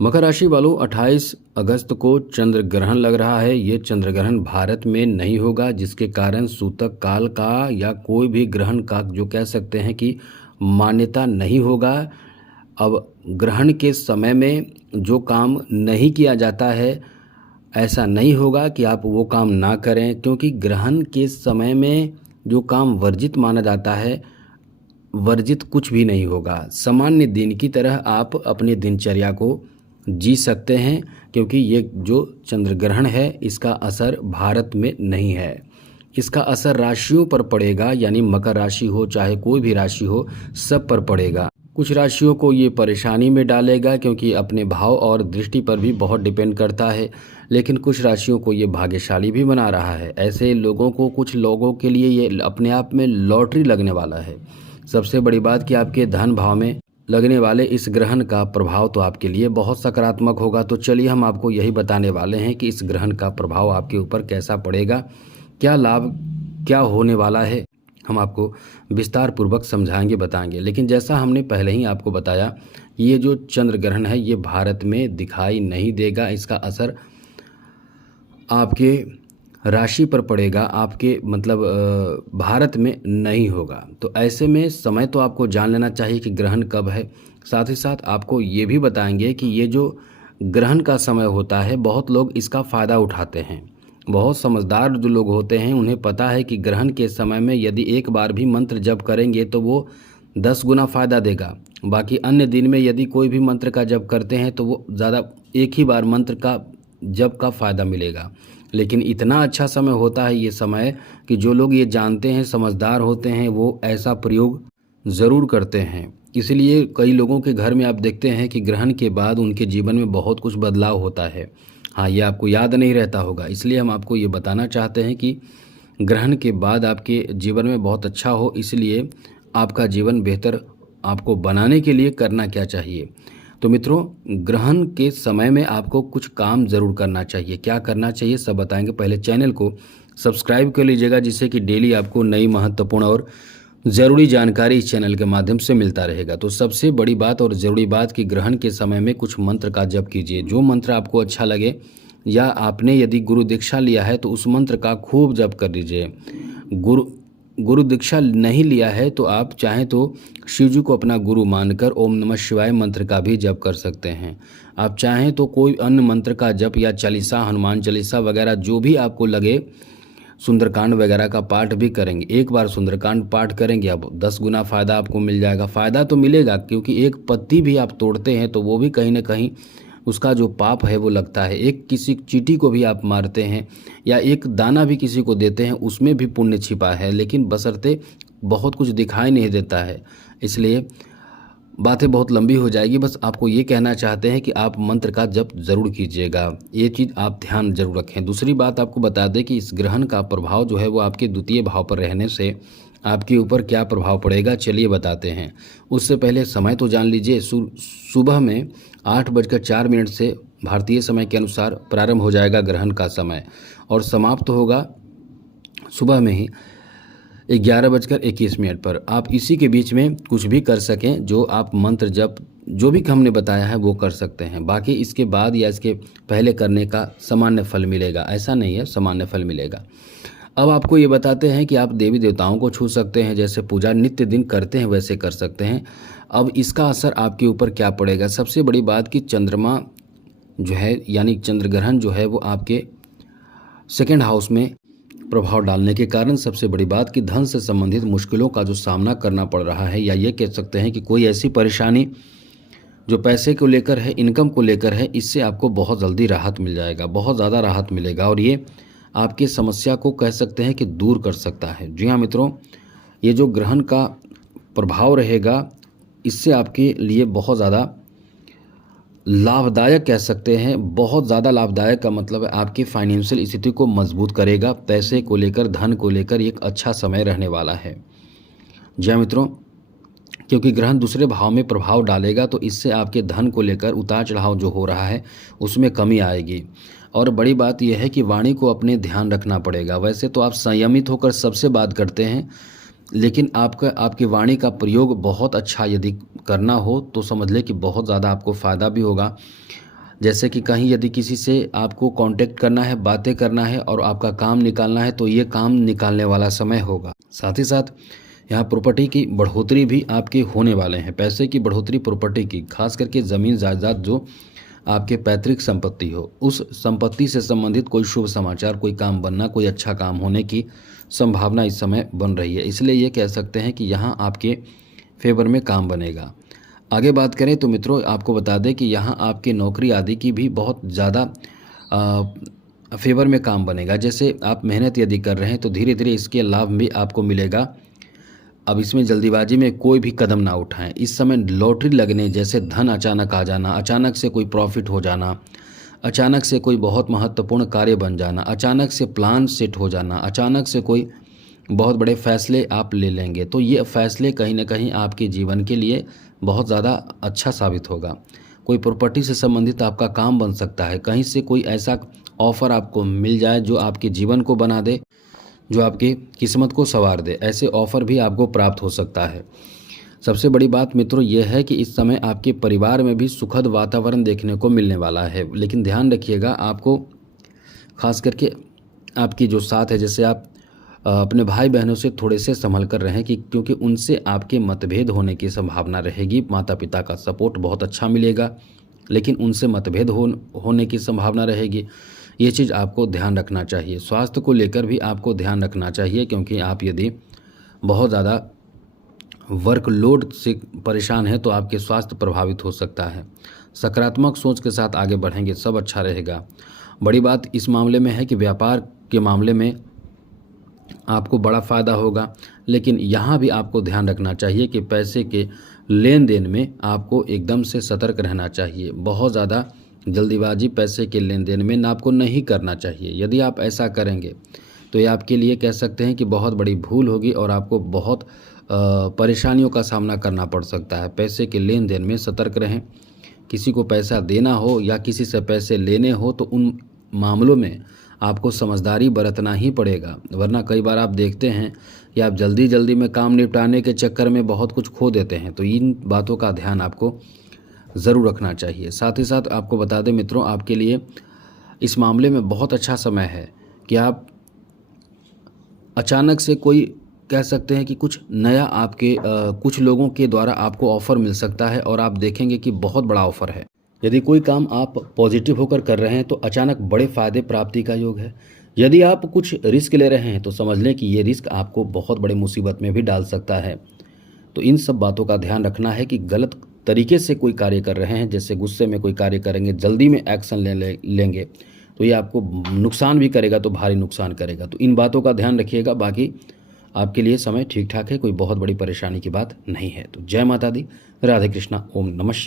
मकर राशि वालों 28 अगस्त को चंद्र ग्रहण लग रहा है। ये चंद्र ग्रहण भारत में नहीं होगा, जिसके कारण सूतक काल का या कोई भी ग्रहण का जो कह सकते हैं कि मान्यता नहीं होगा। अब ग्रहण के समय में जो काम नहीं किया जाता है, ऐसा नहीं होगा कि आप वो काम ना करें, क्योंकि ग्रहण के समय में जो काम वर्जित माना जाता है, वर्जित कुछ भी नहीं होगा। सामान्य दिन की तरह आप अपनी दिनचर्या को जी सकते हैं, क्योंकि ये जो चंद्र ग्रहण है इसका असर भारत में नहीं है। इसका असर राशियों पर पड़ेगा, यानी मकर राशि हो चाहे कोई भी राशि हो, सब पर पड़ेगा। कुछ राशियों को ये परेशानी में डालेगा, क्योंकि अपने भाव और दृष्टि पर भी बहुत डिपेंड करता है, लेकिन कुछ राशियों को ये भाग्यशाली भी बना रहा है। ऐसे लोगों को, कुछ लोगों के लिए ये अपने आप में लॉटरी लगने वाला है। सबसे बड़ी बात कि आपके धन भाव में लगने वाले इस ग्रहण का प्रभाव तो आपके लिए बहुत सकारात्मक होगा। तो चलिए हम आपको यही बताने वाले हैं कि इस ग्रहण का प्रभाव आपके ऊपर कैसा पड़ेगा, क्या लाभ क्या होने वाला है, हम आपको विस्तार पूर्वक समझाएंगे, बताएंगे। लेकिन जैसा हमने पहले ही आपको बताया, ये जो चंद्र ग्रहण है ये भारत में दिखाई नहीं देगा। इसका असर आपके राशि पर पड़ेगा, आपके मतलब भारत में नहीं होगा। तो ऐसे में समय तो आपको जान लेना चाहिए कि ग्रहण कब है। साथ ही साथ आपको ये भी बताएंगे कि ये जो ग्रहण का समय होता है, बहुत लोग इसका फ़ायदा उठाते हैं। बहुत समझदार जो लोग होते हैं उन्हें पता है कि ग्रहण के समय में यदि एक बार भी मंत्र जप करेंगे तो वो 10 गुना फ़ायदा देगा। बाकी अन्य दिन में यदि कोई भी मंत्र का जप करते हैं तो वो ज़्यादा एक ही बार मंत्र का जप का फ़ायदा मिलेगा। लेकिन इतना अच्छा समय होता है ये समय कि जो लोग ये जानते हैं, समझदार होते हैं, वो ऐसा प्रयोग ज़रूर करते हैं। इसलिए कई लोगों के घर में आप देखते हैं कि ग्रहण के बाद उनके जीवन में बहुत कुछ बदलाव होता है। हाँ, ये आपको याद नहीं रहता होगा, इसलिए हम आपको ये बताना चाहते हैं कि ग्रहण के बाद आपके जीवन में बहुत अच्छा हो, इसलिए आपका जीवन बेहतर आपको बनाने के लिए करना क्या चाहिए। तो मित्रों, ग्रहण के समय में आपको कुछ काम ज़रूर करना चाहिए। क्या करना चाहिए सब बताएंगे। पहले चैनल को सब्सक्राइब कर लीजिएगा, जिससे कि डेली आपको नई महत्वपूर्ण और ज़रूरी जानकारी इस चैनल के माध्यम से मिलता रहेगा। तो सबसे बड़ी बात और ज़रूरी बात कि ग्रहण के समय में कुछ मंत्र का जप कीजिए। जो मंत्र आपको अच्छा लगे, या आपने यदि गुरु दीक्षा लिया है तो उस मंत्र का खूब जप कर लीजिए। गुरु दीक्षा नहीं लिया है तो आप चाहें तो शिव जी को अपना गुरु मानकर ओम नमः शिवाय मंत्र का भी जप कर सकते हैं। आप चाहें तो कोई अन्य मंत्र का जप या चालीसा, हनुमान चालीसा वगैरह जो भी आपको लगे, सुंदरकांड वगैरह का पाठ भी करेंगे। एक बार सुंदरकांड पाठ करेंगे, अब 10 गुना फ़ायदा आपको मिल जाएगा। फ़ायदा तो मिलेगा, क्योंकि एक पत्ती भी आप तोड़ते हैं तो वो भी कहीं ना कहीं उसका जो पाप है वो लगता है। एक किसी चींटी को भी आप मारते हैं या एक दाना भी किसी को देते हैं, उसमें भी पुण्य छिपा है, लेकिन बशर्ते बहुत कुछ दिखाई नहीं देता है। इसलिए बातें बहुत लंबी हो जाएगी। बस आपको ये कहना चाहते हैं कि आप मंत्र का जप ज़रूर कीजिएगा, ये चीज़ आप ध्यान जरूर रखें। दूसरी बात आपको बता दें कि इस ग्रहण का प्रभाव जो है वो आपके द्वितीय भाव पर रहने से आपके ऊपर क्या प्रभाव पड़ेगा, चलिए बताते हैं। उससे पहले समय तो जान लीजिए। सुबह में 8:04 से भारतीय समय के अनुसार प्रारंभ हो जाएगा ग्रहण का समय, और समाप्त होगा सुबह में ही 11:21 पर। आप इसी के बीच में कुछ भी कर सकें, जो आप मंत्र जप जो भी हमने बताया है वो कर सकते हैं। बाकी इसके बाद या इसके पहले करने का सामान्य फल मिलेगा, ऐसा नहीं है, सामान्य फल मिलेगा। अब आपको ये बताते हैं कि आप देवी देवताओं को छू सकते हैं, जैसे पूजा नित्य दिन करते हैं वैसे कर सकते हैं। अब इसका असर आपके ऊपर क्या पड़ेगा। सबसे बड़ी बात कि चंद्रमा जो है, यानी चंद्र ग्रहण जो है वो आपके सेकेंड हाउस में प्रभाव डालने के कारण सबसे बड़ी बात कि धन से संबंधित मुश्किलों का जो सामना करना पड़ रहा है, या ये कह सकते हैं कि कोई ऐसी परेशानी जो पैसे को लेकर है, इनकम को लेकर है, इससे आपको बहुत जल्दी राहत मिल जाएगा, बहुत ज़्यादा राहत मिलेगा, और ये आपकी समस्या को कह सकते हैं कि दूर कर सकता है। जी हाँ मित्रों, ये जो ग्रहण का प्रभाव रहेगा इससे आपके लिए बहुत ज़्यादा लाभदायक कह सकते हैं। बहुत ज़्यादा लाभदायक का मतलब है आपकी फाइनेंशियल स्थिति को मजबूत करेगा। पैसे को लेकर, धन को लेकर एक अच्छा समय रहने वाला है। जी हाँ मित्रों, क्योंकि ग्रहण दूसरे भाव में प्रभाव डालेगा तो इससे आपके धन को लेकर उतार चढ़ाव जो हो रहा है उसमें कमी आएगी। और बड़ी बात यह है कि वाणी को अपने ध्यान रखना पड़ेगा। वैसे तो आप संयमित होकर सबसे बात करते हैं, लेकिन आपकी वाणी का प्रयोग बहुत अच्छा यदि करना हो तो समझ ले कि बहुत ज़्यादा आपको फ़ायदा भी होगा। जैसे कि कहीं यदि किसी से आपको कांटेक्ट करना है, बातें करना है और आपका काम निकालना है तो ये काम निकालने वाला समय होगा। साथ ही साथ यहाँ प्रॉपर्टी की बढ़ोतरी भी आपके होने वाले हैं। पैसे की बढ़ोतरी प्रॉपर्टी की, खास करके ज़मीन जायदाद जो आपके पैतृक संपत्ति हो, उस संपत्ति से संबंधित कोई शुभ समाचार, कोई काम बनना, कोई अच्छा काम होने की संभावना इस समय बन रही है। इसलिए ये कह सकते हैं कि यहाँ आपके फेवर में काम बनेगा। आगे बात करें तो मित्रों आपको बता दें कि यहाँ आपके नौकरी आदि की भी बहुत ज़्यादा फेवर में काम बनेगा। जैसे आप मेहनत यदि कर रहे हैं तो धीरे धीरे इसके लाभ भी आपको मिलेगा। अब इसमें जल्दीबाजी में कोई भी कदम ना उठाएं। इस समय लॉटरी लगने जैसे धन अचानक आ जाना, अचानक से कोई प्रॉफिट हो जाना, अचानक से कोई बहुत महत्वपूर्ण कार्य बन जाना, अचानक से प्लान सेट हो जाना, अचानक से कोई बहुत बड़े फैसले आप ले लेंगे, तो ये फैसले कहीं ना कहीं आपके जीवन के लिए बहुत ज़्यादा अच्छा साबित होगा। कोई प्रॉपर्टी से संबंधित आपका काम बन सकता है। कहीं से कोई ऐसा ऑफ़र आपको मिल जाए जो आपके जीवन को बना दे, जो आपकी किस्मत को संवार दे। ऐसे ऑफ़र भी आपको प्राप्त हो सकता है। सबसे बड़ी बात मित्रों यह है कि इस समय आपके परिवार में भी सुखद वातावरण देखने को मिलने वाला है। लेकिन ध्यान रखिएगा, आपको खास करके आपकी जो साथ है, जैसे आप अपने भाई बहनों से थोड़े से संभल कर रहें कि क्योंकि उनसे आपके मतभेद होने की संभावना रहेगी। माता पिता का सपोर्ट बहुत अच्छा मिलेगा, लेकिन उनसे मतभेद होने की संभावना रहेगी। ये चीज़ आपको ध्यान रखना चाहिए। स्वास्थ्य को लेकर भी आपको ध्यान रखना चाहिए, क्योंकि आप यदि बहुत ज़्यादा वर्कलोड से परेशान हैं तो आपके स्वास्थ्य प्रभावित हो सकता है। सकारात्मक सोच के साथ आगे बढ़ेंगे, सब अच्छा रहेगा। बड़ी बात इस मामले में है कि व्यापार के मामले में आपको बड़ा फ़ायदा होगा, लेकिन यहाँ भी आपको ध्यान रखना चाहिए कि पैसे के लेन देन में आपको एकदम से सतर्क रहना चाहिए। बहुत ज़्यादा जल्दीबाजी पैसे के लेन देन में आपको नहीं करना चाहिए। यदि आप ऐसा करेंगे तो ये आपके लिए कह सकते हैं कि बहुत बड़ी भूल होगी और आपको बहुत परेशानियों का सामना करना पड़ सकता है। पैसे के लेन देन में सतर्क रहें। किसी को पैसा देना हो या किसी से पैसे लेने हो तो उन मामलों में आपको समझदारी बरतना ही पड़ेगा, वरना कई बार आप देखते हैं कि आप जल्दी जल्दी में काम निपटाने के चक्कर में बहुत कुछ खो देते हैं। तो इन बातों का ध्यान आपको ज़रूर रखना चाहिए। साथ ही साथ आपको बता दें मित्रों, आपके लिए इस मामले में बहुत अच्छा समय है कि आप अचानक से कोई कह सकते हैं कि कुछ नया आपके कुछ लोगों के द्वारा आपको ऑफ़र मिल सकता है और आप देखेंगे कि बहुत बड़ा ऑफ़र है। यदि कोई काम आप पॉजिटिव होकर कर रहे हैं तो अचानक बड़े फ़ायदे प्राप्ति का योग है। यदि आप कुछ रिस्क ले रहे हैं तो समझ लें कि ये रिस्क आपको बहुत बड़े मुसीबत में भी डाल सकता है। तो इन सब बातों का ध्यान रखना है कि गलत तरीके से कोई कार्य कर रहे हैं, जैसे गुस्से में कोई कार्य करेंगे, जल्दी में एक्शन लेंगे तो ये आपको नुकसान भी करेगा, तो भारी नुकसान करेगा। तो इन बातों का ध्यान रखिएगा। बाकी आपके लिए समय ठीक ठाक है, कोई बहुत बड़ी परेशानी की बात नहीं है। तो जय माता दी, राधे कृष्णा, ओम नमः शिवाय।